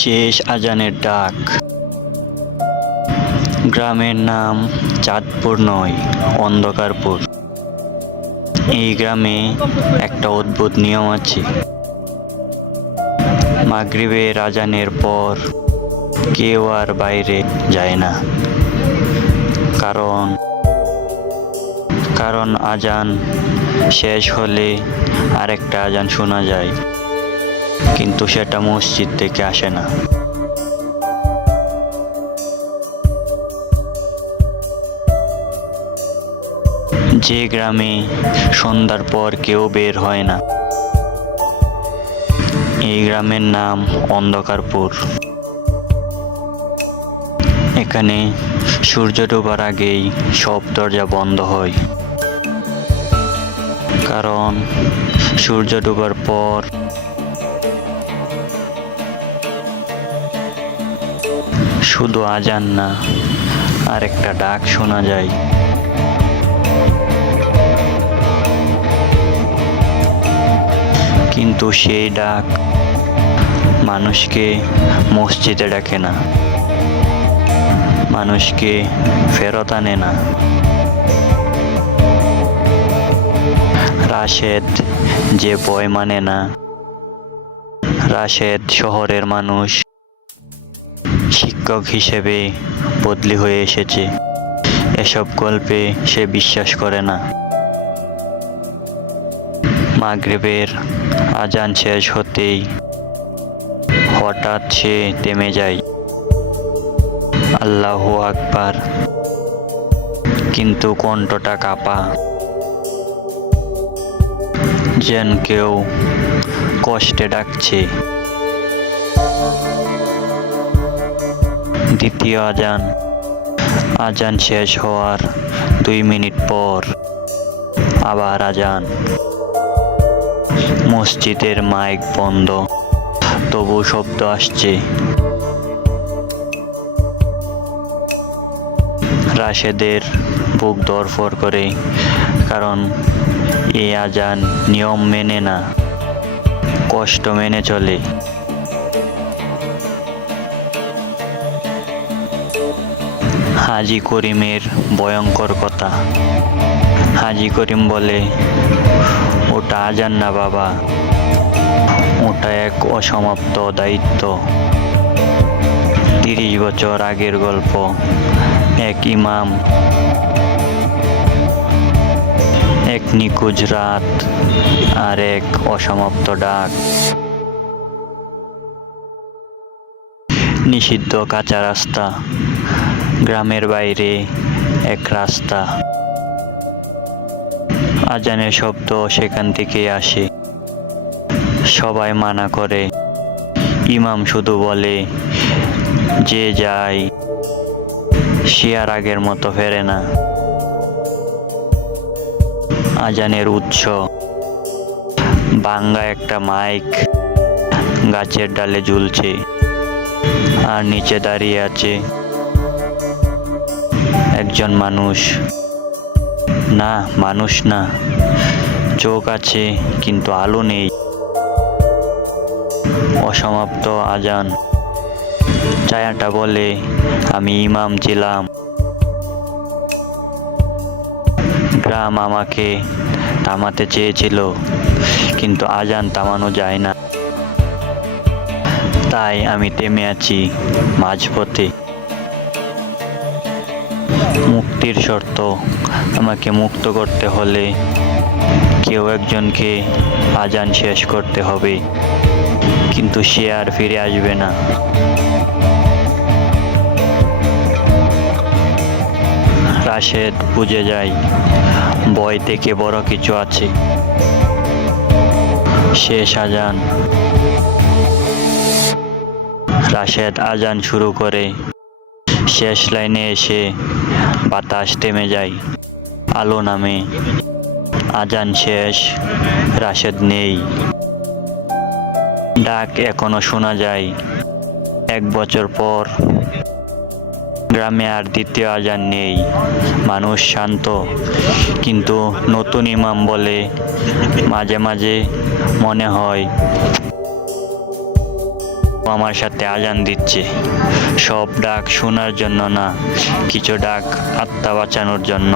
শেষ আজানের ডাক। গ্রামের নাম চাঁদপুর নয়, অন্ধকারপুর। এই গ্রামে একটা অদ্ভুত নিয়ম আছে। মাগরিবের আজানের পর কেউ আর বাইরে যায় না, কারণ কারণ আজান শেষ হলে আরেকটা আজান শোনা যায়, কিন্তু সেটা মসজিদ থেকে আসে না। যে গ্রামে সন্ধ্যার পর কেউ বের হয় না, এই গ্রামের নাম অন্ধকারপুর। এখানে সূর্য ডোবার আগেই সব দরজা বন্ধ হয়, কারণ সূর্য ডোবার পর শুধু আজান না, আরেকটা ডাক শোনা যায়। কিন্তু সেই ডাক মানুষকে মসজিদে ডাকে না, মানুষকে ফেরত আনে না। রাশেদ যে ভয় মানে না, রাশেদ শহরের মানুষ, শিক্ষক হিসেবে বদলি হয়ে এসেছে। এসব গল্পে সে বিশ্বাস করে না। মাগরিবের আজান শেষ হতেই হঠাৎ সে থেমে যায়, আল্লাহু আকবার, কিন্তু কণ্ঠটা কাঁপা, যেন কেউ কষ্টে ডাকছে। দ্বিতীয় আজান। আজান শেষ হওয়ার 2 মিনিট পর আবার আজান। মসজিদের মাইক বন্ধ, তবু শব্দ আসছে। রাশেদের বুক ধড়ফড় করে, কারণ এই আজান নিয়ম মেনে না, কষ্ট মেনে চলে। হাজি করিমের ভয়ঙ্কর কথা। হাজি করিম বলে, ওটা আজান না বাবা, ওটা এক অসমাপ্ত দায়িত্ব। 30 বছর আগের গল্প। এক ইমাম, এক নিখোঁজ রাত, আর এক অসমাপ্ত ডাক। নিষিদ্ধ কাঁচা রাস্তা। গ্রামের বাইরে এক রাস্তা। আজানের শব্দ সেখান থেকে আসে। সবাই মানা করে, ইমাম শুধু বলে, যে যায় সে আর আগের মতো ফেরে না। আজানের উৎস। ভাঙ্গা একটা মাইক গাছের ডালে ঝুলছে, আর নিচে দাঁড়িয়ে আছে একজন মানুষ। না, মানুষ না, চোখ আছে কিন্তু আলো নেই। অসমাপ্ত আজান। ছায়াটা বলে, আমি ইমাম ছিলাম। গ্রাম আমাকে থামাতে চেয়েছিল, কিন্তু আজান থামানো যায় না। তাই আমি থেমে আছি মাঝপথে। মুক্তির শর্ত। আমাকে মুক্ত করতে হলে কেউ একজনকে আজান শেষ করতে হবে, কিন্তু সে আর ফিরে আসবে না। রাশেদ বুঝে যায়, ভয় থেকে বড় কিছু আছে। শেষ আজান। রাশেদ আজান শুরু করে। শেষ লাইনে এসে বাতাস থেমে যায়, আলো নামে। আজান শেষ, রাশেদ নেই। ডাক এখনো শোনা যায়। 1 বছর পর গ্রামে আর দ্বিতীয় আজান নেই। মানুষ শান্ত, কিন্তু নতুন ইমাম বলে, মাঝে মাঝে মনে হয় আমার সাথে আজান দিচ্ছে। সব ডাক শোনার জন্য না, কিছু ডাক আত্মা বাঁচানোর জন্য।